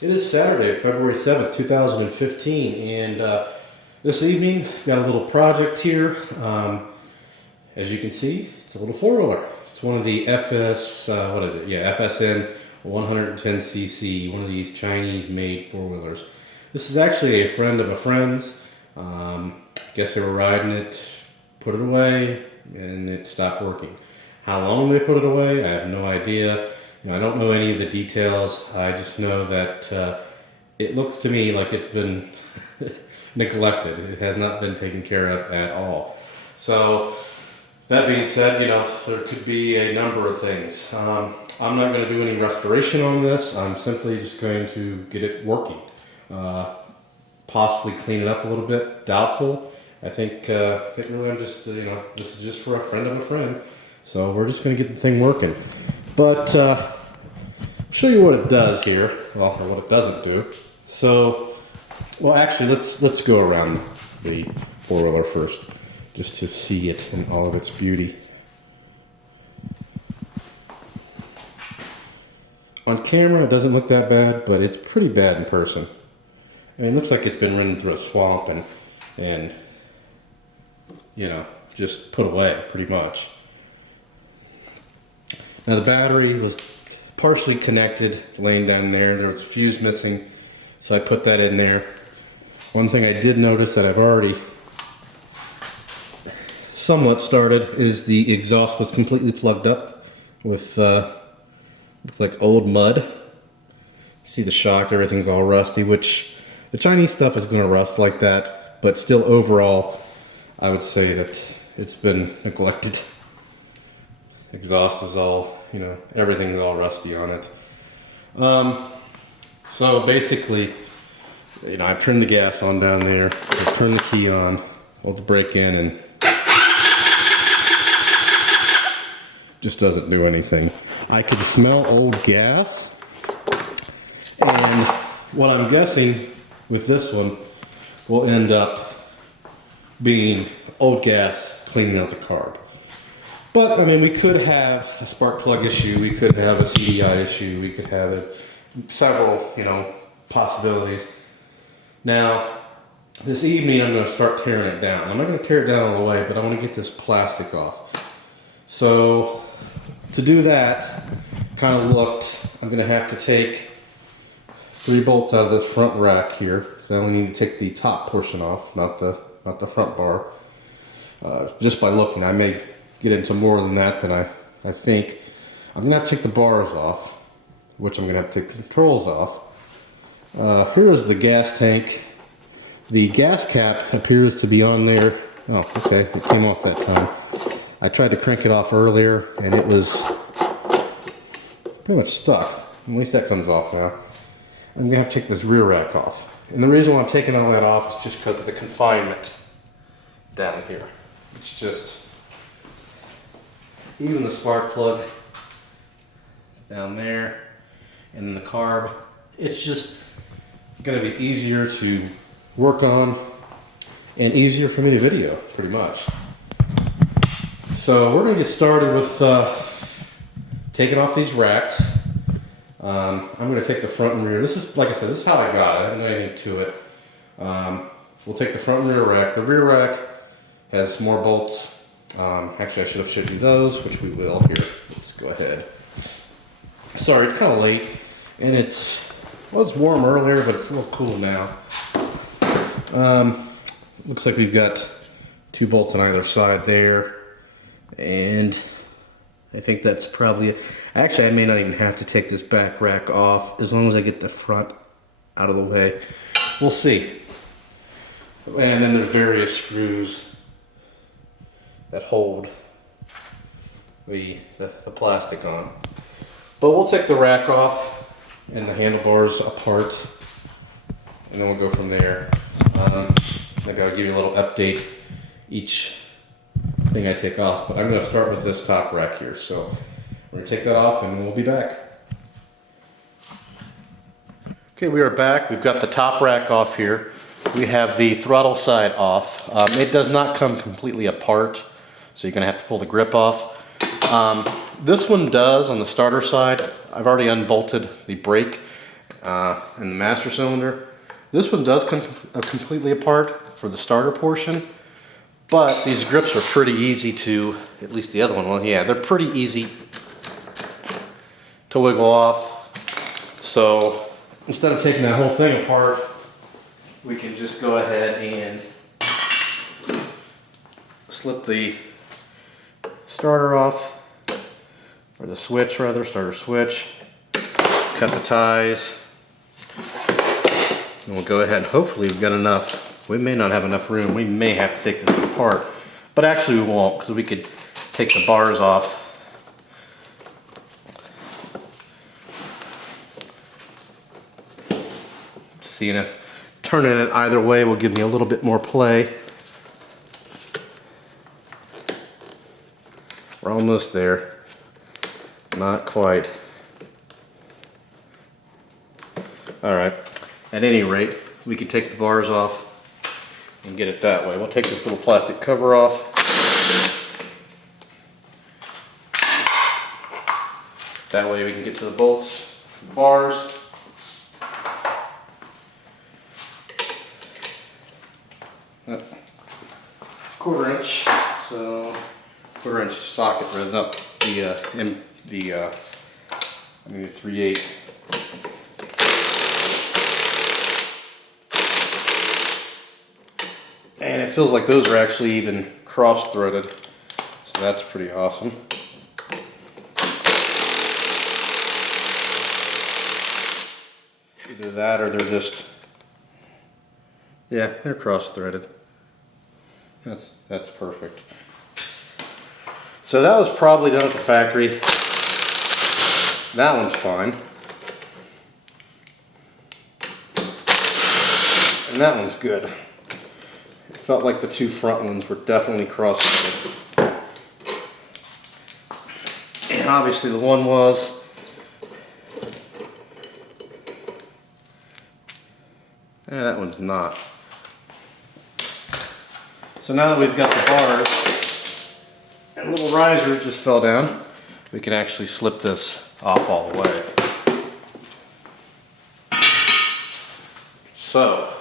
It is Saturday, February 7th, 2015, and this evening we've got a little project here. As you can see, it's a little four-wheeler. It's one of the FSN 110cc, one of these Chinese-made four-wheelers. This is actually a friend of a friend's. I guess they were riding it, put it away, and it stopped working. How long they put it away, I have no idea. I don't know any of the details. I just know that it looks to me like it's been neglected. It has not been taken care of at all. So that being said, there could be a number of things. I'm not going to do any restoration on this. I'm simply just going to get it working. Possibly clean it up a little bit. Doubtful. I think really I'm just, this is just for a friend of a friend. So we're just going to get the thing working. But I'll show you what it does here, well, or what it doesn't do. So, well, actually, let's go around the four-wheeler first, just to see it in all of its beauty. On camera, it doesn't look that bad, but it's pretty bad in person. I mean, it looks like it's been running through a swamp and just put away, pretty much. Now the battery was partially connected, laying down there. There was a fuse missing, so I put that in there. One thing I did notice that I've already somewhat started is the exhaust was completely plugged up with looks like old mud. You see the shock, everything's all rusty, which the Chinese stuff is going to rust like that, but still overall, I would say that it's been neglected. Exhaust is all, everything's all rusty on it. So basically, I've turned the gas on down there, I've turned the key on, hold the brake in, and just doesn't do anything. I could smell old gas, and what I'm guessing with this one will end up being old gas cleaning out the carb. But, I mean, we could have a spark plug issue, we could have a CDI issue, we could have several, possibilities. Now, this evening I'm going to start tearing it down. I'm not going to tear it down all the way, but I want to get this plastic off. So, to do that, I'm going to have to take 3 bolts out of this front rack here. So I only need to take the top portion off, not the front bar. Just by looking, I may get into more than that than I think. I'm going to have to take the bars off, which I'm going to have to take the controls off. Here's the gas tank. The gas cap appears to be on there. Oh, okay, it came off that time. I tried to crank it off earlier, and it was pretty much stuck. At least that comes off now. I'm going to have to take this rear rack off. And the reason why I'm taking all that off is just because of the confinement down here. It's just, even the spark plug down there and then the carb, it's just going to be easier to work on and easier for me to video, pretty much. So we're going to get started with taking off these racks. I'm going to take the front and rear. This is, like I said, this is how I got it. I didn't do anything to it. We'll take the front and rear rack. The rear rack has more bolts. Actually, I should have shipped you those, which we will. Here, let's go ahead. Sorry, it's kind of late, and it was warm earlier, but it's a little cool now. Looks like we've got 2 bolts on either side there, and I think that's probably it. Actually, I may not even have to take this back rack off as long as I get the front out of the way. We'll see. And then there's various screws that hold the plastic on. But we'll take the rack off and the handlebars apart, and then we'll go from there. Maybe I'll give you a little update each thing I take off, but I'm going to start with this top rack here. So we're going to take that off and we'll be back. Okay, we are back. We've got the top rack off here. We have the throttle side off. It does not come completely apart, so you're going to have to pull the grip off. This one does on the starter side. I've already unbolted the brake and the master cylinder. This one does come completely apart for the starter portion, but these grips are pretty easy to, at least the other one, well, yeah, they're pretty easy to wiggle off. So instead of taking that whole thing apart, we can just go ahead and slip the starter off, or the switch rather, starter switch, cut the ties, and we'll go ahead, hopefully we've got enough. We may not have enough room, we may have to take this apart, but actually we won't, because we could take the bars off. Seeing if turning it either way will give me a little bit more play. We're almost there. Not quite. All right. At any rate, we can take the bars off and get it that way. We'll take this little plastic cover off. That way we can get to the bolts, the bars. Quarter-inch, so quarter-inch socket rather than the 3/8. And it feels like those are actually even cross-threaded, so that's pretty awesome. Either that or they're just, yeah, they're cross-threaded. That's perfect. So that was probably done at the factory. That one's fine. And that one's good. It felt like the two front ones were definitely cross-threaded. And obviously the one was. Yeah, that one's not. So now that we've got the bars and little risers just fell down, we can actually slip this off all the way. So,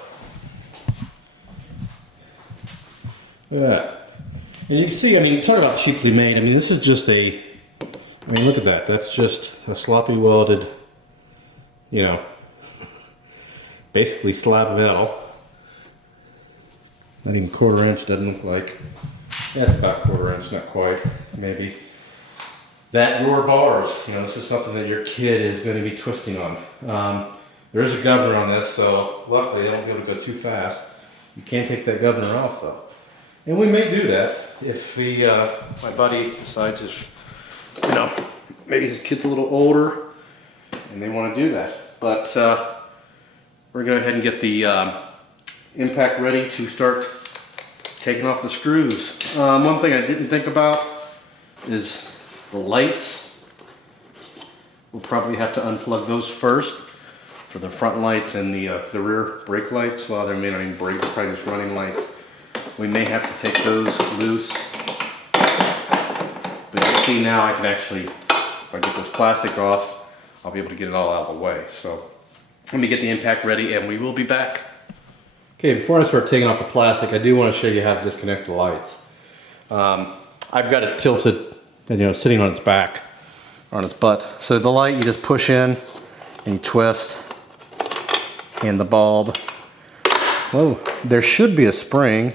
look at that. And you can see, I mean, talk about cheaply made. I mean, this is just I mean, look at that. That's just a sloppy welded, you know, basically slab of metal. Not even quarter-inch, doesn't look like. Yeah, it's about quarter-inch, not quite, maybe. That your bars, you know, this is something that your kid is going to be twisting on. There is a governor on this, so luckily they don't be able to go too fast. You can't take that governor off though. And we may do that if my buddy decides his, you know, maybe his kid's a little older and they want to do that. But we're going to go ahead and get the impact ready to start taking off the screws. One thing I didn't think about is the lights. We'll probably have to unplug those first for the front lights and the rear brake lights. Well, they may not even brake, they're probably just running lights. We may have to take those loose. But you see now I can actually, if I get this plastic off, I'll be able to get it all out of the way. So let me get the impact ready and we will be back. Okay, before I start taking off the plastic, I do want to show you how to disconnect the lights. I've got it tilted, and, you know, sitting on its back, or on its butt. So the light, you just push in, and you twist, and the bulb. Whoa, there should be a spring.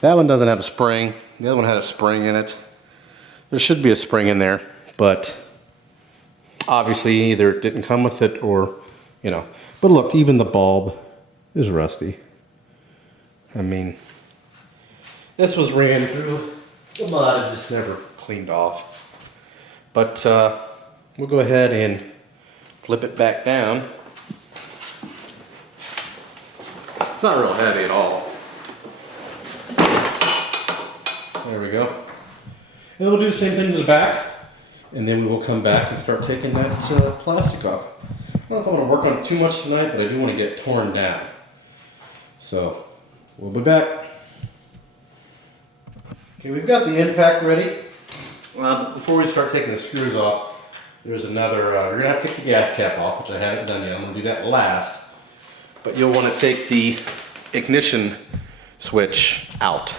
That one doesn't have a spring. The other one had a spring in it. There should be a spring in there, but obviously either it didn't come with it or, you know. But look, even the bulb is rusty. I mean, this was ran through the mud and just never cleaned off. But we'll go ahead and flip it back down. It's not real heavy at all. There we go. And we'll do the same thing to the back, and then we will come back and start taking that plastic off. I don't know if I want to work on it too much tonight, but I do want to get it torn down. So, we'll be back. Okay, we've got the impact ready. Before we start taking the screws off, there's another, you're gonna have to take the gas cap off, which I haven't done yet. I'm gonna do that last. But you'll wanna take the ignition switch out.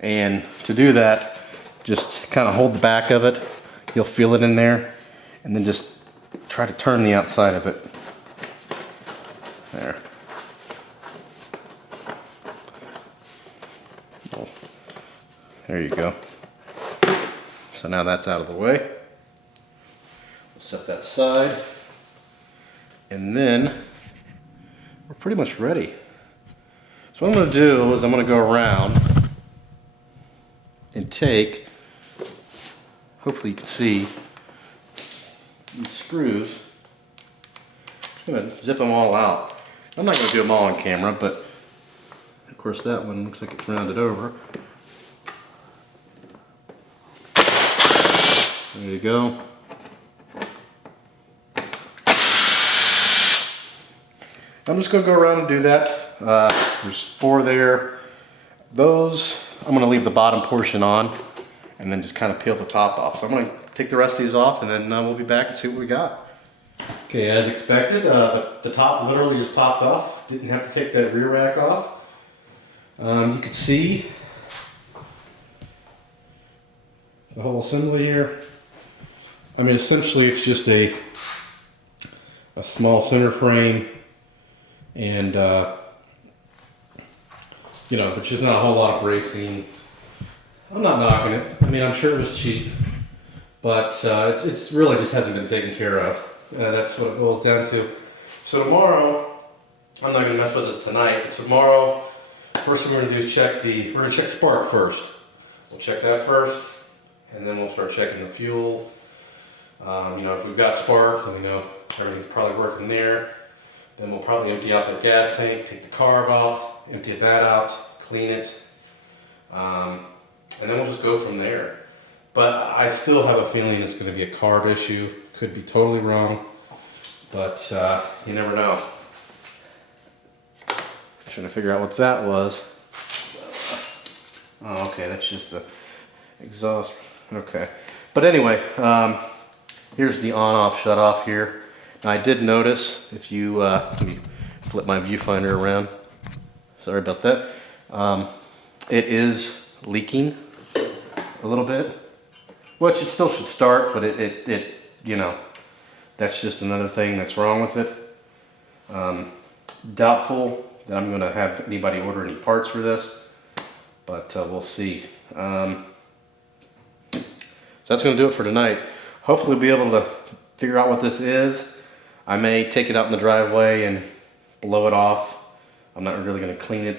And to do that, just kind of hold the back of it. You'll feel it in there. And then just try to turn the outside of it. There. Oh, there you go. So now that's out of the way. We'll set that aside. And then we're pretty much ready. So what I'm going to do is I'm going to go around and take, hopefully you can see, these screws. I'm just going to zip them all out. I'm not going to do them all on camera, but of course that one looks like it's rounded over. There you go. I'm just going to go around and do that. There's 4 there. Those, I'm going to leave the bottom portion on and then just kind of peel the top off. So I'm going to take the rest of these off and then we'll be back and see what we got. Okay, as expected, the top literally just popped off. Didn't have to take that rear rack off. You can see the whole assembly here. I mean, essentially it's just a small center frame and you know, there's just not a whole lot of bracing. I'm not knocking it. I mean, I'm sure it was cheap, but it's really just hasn't been taken care of. That's what it boils down to. So tomorrow, I'm not gonna mess with this tonight, but tomorrow, first thing we're gonna do is we're gonna check spark first. We'll check that first, and then we'll start checking the fuel. You know, if we've got spark, and we know everything's probably working there, then we'll probably empty out the gas tank, take the carb out, empty that out, clean it, and then we'll just go from there. But I still have a feeling it's going to be a carb issue. Could be totally wrong, but you never know. Trying to figure out what that was. Oh, okay, that's just the exhaust. Okay, but anyway, here's the on-off, shut-off here. Now, I did notice, if you let me flip my viewfinder around. Sorry about that. It is leaking a little bit, which it still should start, but it you know, that's just another thing that's wrong with it. Doubtful that I'm going to have anybody order any parts for this, but we'll see. So that's going to do it for tonight. Hopefully we'll be able to figure out what this is. I may take it out in the driveway and blow it off. I'm not really going to clean it.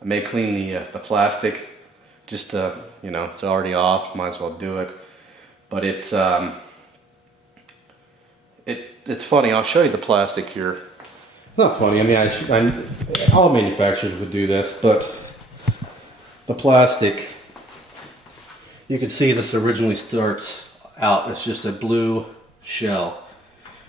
I may clean the plastic, just you know, it's already off, might as well do it. But it's funny. I'll show you the plastic here. It's not funny. I mean, all manufacturers would do this, but the plastic, you can see this originally starts out as just a blue shell.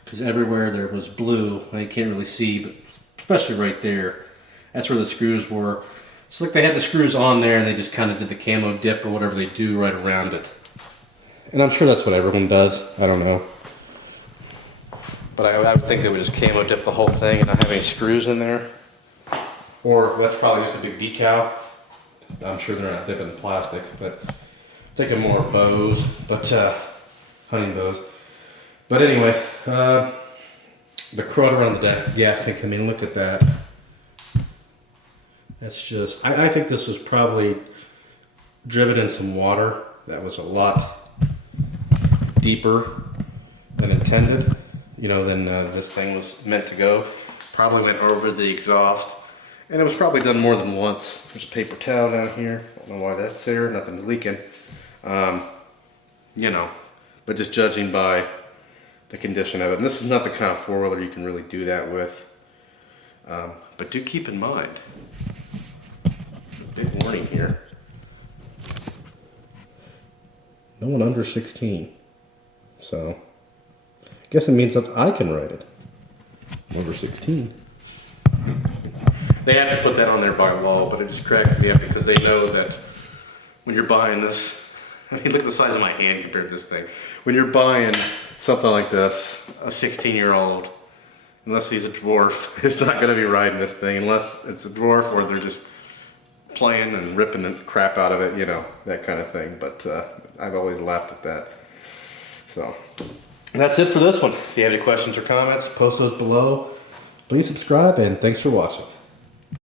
Because everywhere there was blue, you can't really see, but especially right there, that's where the screws were. It's like they had the screws on there and they just kind of did the camo dip or whatever they do right around it. And I'm sure that's what everyone does. I don't know. But I would think they would just camo dip the whole thing and not have any screws in there. Or that's probably just a big decal. I'm sure they're not dipping the plastic, but I'm thinking more bows, but hunting bows. But anyway, the crud around the gas tank, I mean, look at that. That's just, I think this was probably driven in some water that was a lot deeper than intended, you know, than this thing was meant to go. Probably went over the exhaust, and it was probably done more than once. There's a paper towel down here. I don't know why that's there, nothing's leaking. You know, but just judging by the condition of it. And this is not the kind of four-wheeler you can really do that with. But do keep in mind, big warning here, no one under 16. So, I guess it means that I can ride it. I'm over 16. They have to put that on there by law, but it just cracks me up because they know that when you're buying this, I mean, look at the size of my hand compared to this thing. When you're buying something like this, a 16-year-old, unless he's a dwarf, is not going to be riding this thing unless it's a dwarf or they're just playing and ripping the crap out of it, you know, that kind of thing. But I've always laughed at that. So that's it for this one. If you have any questions or comments, post those below. Please subscribe, and thanks for watching.